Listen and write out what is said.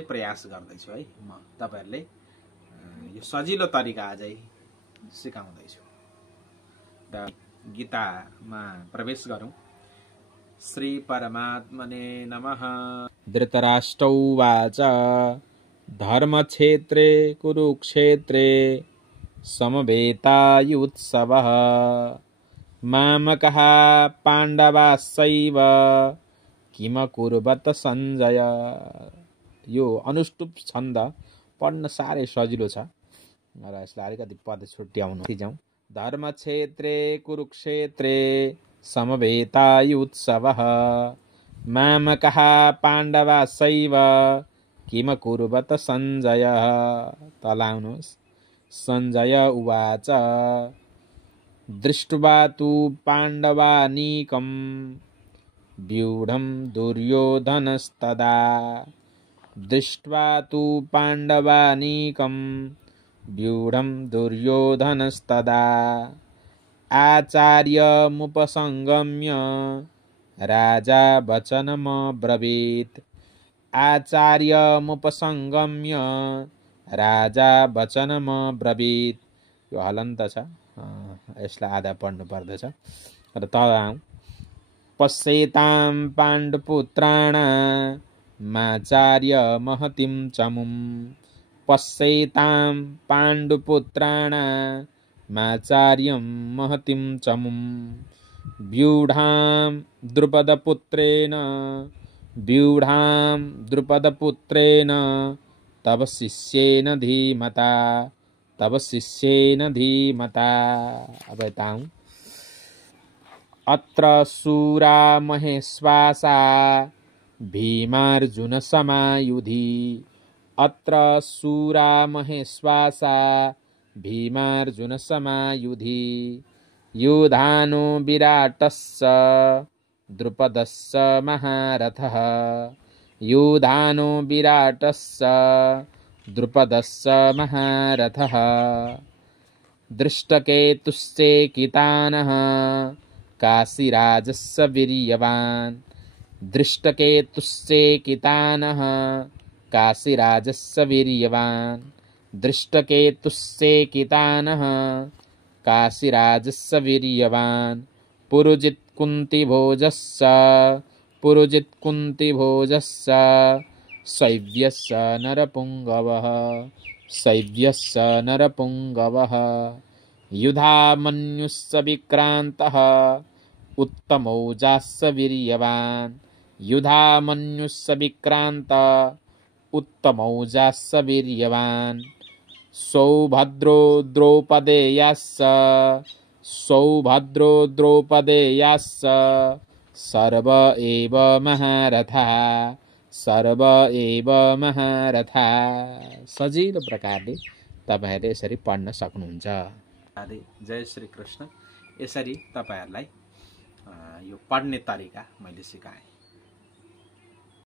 प्रयास गर्दैछु है। म तपाईहरुले यो सजिलो तरिका अझै सिकाउँदैछु। र गीतामा प्रवेश गरौं। श्री परमात्मने नमः। धृतराष्ट्र उवाच धर्मक्षेत्रे कुरुक्षेत्रे समवेतायुत्सवः मामकः पाण्डवाश्चैव किमकुर्वत सञ्जय। यो अनुष्टुप छन्द पढ्न साह्रै सजिलो छ र यसलाई अलिकति पद छुट्याउन जाउँ। धर्मक्षेत्रे कुरुक्षेत्रे समवेतायुत्सवः मामकः पाण्डवाश्चैव किमकुर्वत सञ्जय। तलाउनुहोस्। सञ्जय उवाच दृष्ट्वा तु पाण्डवानीकं व्यूढं दुर्योधनस्तदा। दृष्ट्वा तु पाण्डवानीकं व्यूढं दुर्योधनस्तदा आचार्यमुपसंगम्य राजा वचनमब्रवीत्। आचार्यमुपसंगम्य राजा वचनमब्रवीत्। यो हलन्त छ, यसलाई आधा पढ्नु पर्दछ र तल आउँ। पश्येतां पाण्डुपुत्राणामाचार्य महतिं चमुं। पश्येतां पाण्डुपुत्राणामाचार्यं महतिं चमुं व्यूढां द्रुपदपुत्रेण व्यूढां द्रुपदपुत्रेण तव शिष्येन धीमता तव शिष्येन धीमता। अब ताऊ। अत्र शूरा महेश्वासा भीमार्जुन समायुधि। अत्र शूरा महेश्वासा भीमार्जुन समायुधि युधानो विराटस्य द्रुपदस्य महारथः। युधानो विराटस्य द्रुपदस्य महारथः दृष्टकेतुश्चेकितानः काशीराजस्य वीर्यवान्। दृष्टकेतुश्चेकितानः काशीराजस्य वीर्यवान्। दृष्टकेतुश्चेकितानः काशीराजस्य वीर्यवान्। पुरुजित् कुन्तिभोजस्य पुरुजित् कुन्तिभोजस्य शैव्यस्य नरपुङ्गवः शैव्यस्य नरपुङ्गवः युधामन्युश्च विक्रान्तः उत्तमौजास्य वीर्यवान्। युधामन्युश्च विक्रान्त उत्तमौजास्य वीर्यवान्। सौभद्रो द्रौपदेयाश्च सौभद्रो द्रौपदेयाश्च सर्व एव महारथः सर्व एव महारथः। सजिलो प्रकारले तपाईहरुले यसरी पढ्न सक्नुहुन्छ। जय श्री कृष्ण। यसरी तपाईहरुलाई यो पढ्ने तरिका मैले सिकाएँ।